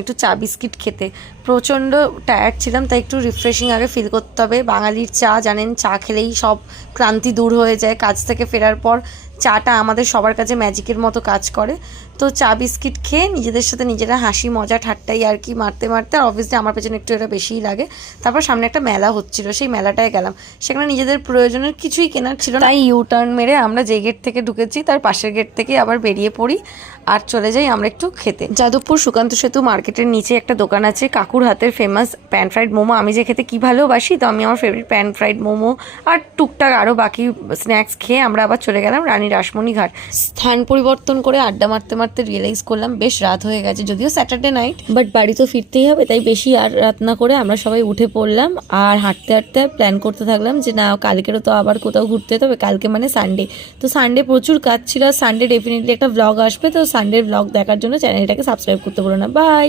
একটু চা বিস্কিট খেতে প্রচণ্ড টায়ার্ড ছিলাম, তাই একটু রিফ্রেশিং আগে ফিল করতে হবে। বাঙালির চা জানেন, চা খেলেই সব ক্লান্তি দূর হয়ে যায়। কাজ থেকে ফেরার পর চাটা আমাদের সবার কাছে ম্যাজিকের মতো কাজ করে। তো চা বিস্কিট খেয়ে নিজেদের সাথে নিজেরা হাসি মজা ঠাট্টাই আর কি মারতে মারতে, আর অবভিয়াসলি আমার পেছনে একটু এটা বেশিই লাগে। তারপর সামনে একটা মেলা হচ্ছিল, সেই মেলাটায় গেলাম। সেখানে নিজেদের প্রয়োজনের কিছুই কেনার ছিল না, তাই ইউটার্ন মেরে আমরা যে গেট থেকে ঢুকেছি তার পাশের গেট থেকে আবার বেরিয়ে পড়ি আর চলে যাই আমরা একটু খেতে। যাদবপুর সুকান্ত সেতু মার্কেটের নিচে একটা দোকান আছে, কাকুর হাতের ফেমাস প্যান ফ্রাইড মোমো। আমি যে খেতে কি ভালোবাসি, তো আমি আমার ফেভারিট প্যান ফ্রাইড মোমো আর টুকটাক আরও বাকি স্ন্যাক্স খেয়ে আমরা আবার চলে গেলাম রানী রাসমণি ঘাট। স্থান পরিবর্তন করে আড্ডা মারতে মারতে রিয়েলাইজ করলাম বেশ রাত হয়ে গেছে, যদিও স্যাটারডে নাইট, বাট বাড়ি তো ফিরতেই হবে, তাই বেশি আর রাত না করে আমরা সবাই উঠে পড়লাম আর হাঁটতে হাঁটতে প্ল্যান করতে থাকলাম যে না, কালকেরও তো আবার কোথাও ঘুরতে যেতে হবে। কালকে মানে সানডে, তো সানডে প্রচুর কাজ ছিল, সানডে ডেফিনেটলি একটা ব্লগ আসবে। তো সানডে ব্লগ দেখার জন্য চ্যানেলটাকে সাবস্ক্রাইব করতে বলো না। বাই।